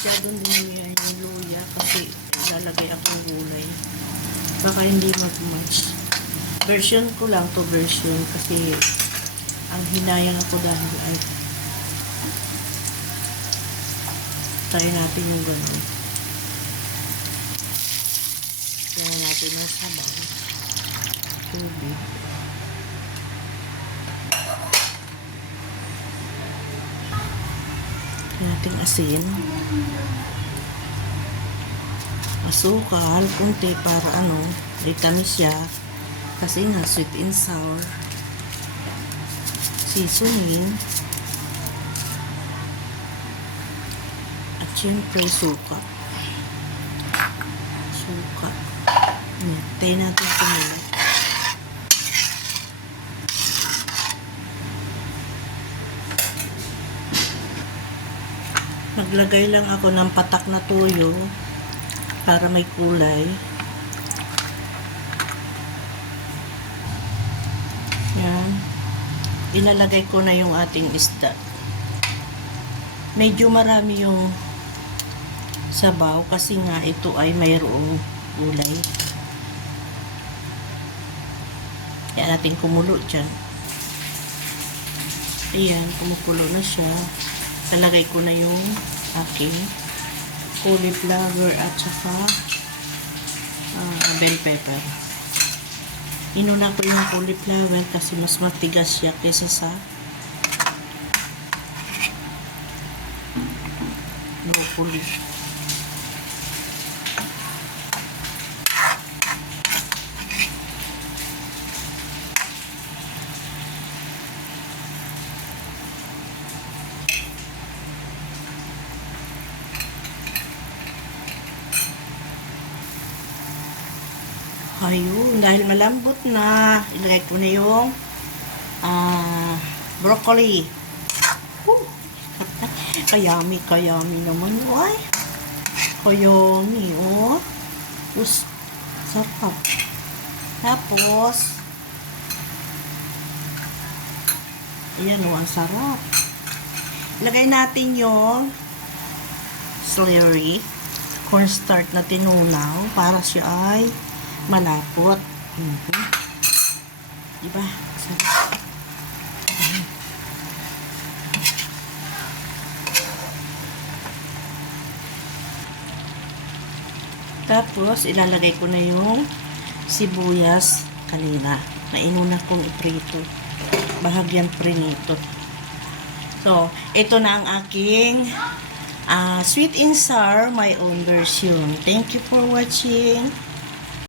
masyadong luya yung luya kasi lalagay akong gulay. Baka hindi mag-match. Version ko lang to version kasi ang hinayang ako dahil ay try natin yung gano'n. Kaya natin ang sabaw. Tubig. Nating asin. Asukal, kunti para vitamis siya. Kasi nga sweet and sour. Seasoning. At syempre suka. Suka. Tayo natin kumulit. Naglagay lang ako ng patak na tuyo para may kulay. Yan. Ilalagay ko na yung ating isda. Medyo marami yung sabaw kasi nga ito ay mayroong kulay. Kaya natin kumulo dyan. Ayan, kumukulo na siya. Nalagay ko na yung aking cauliflower at saka bell pepper. Inuna ko yung cauliflower kasi mas matigas siya kaysa sa broccoli. Ayun, dahil malambot na, ilagay ko na yung broccoli. Kayami naman. Ay, kayami, oh. Sarap. Tapos, ayan, oh, ang sarap. Ilagay natin yung celery, cornstarch na tinunaw para siya ay malapot. Diba? Sarap. Tapos, ilalagay ko na yung sibuyas kanina. Nainuna kong iprito. Bahagyan prinito. So, ito na ang aking sweet and sour, my own version. Thank you for watching.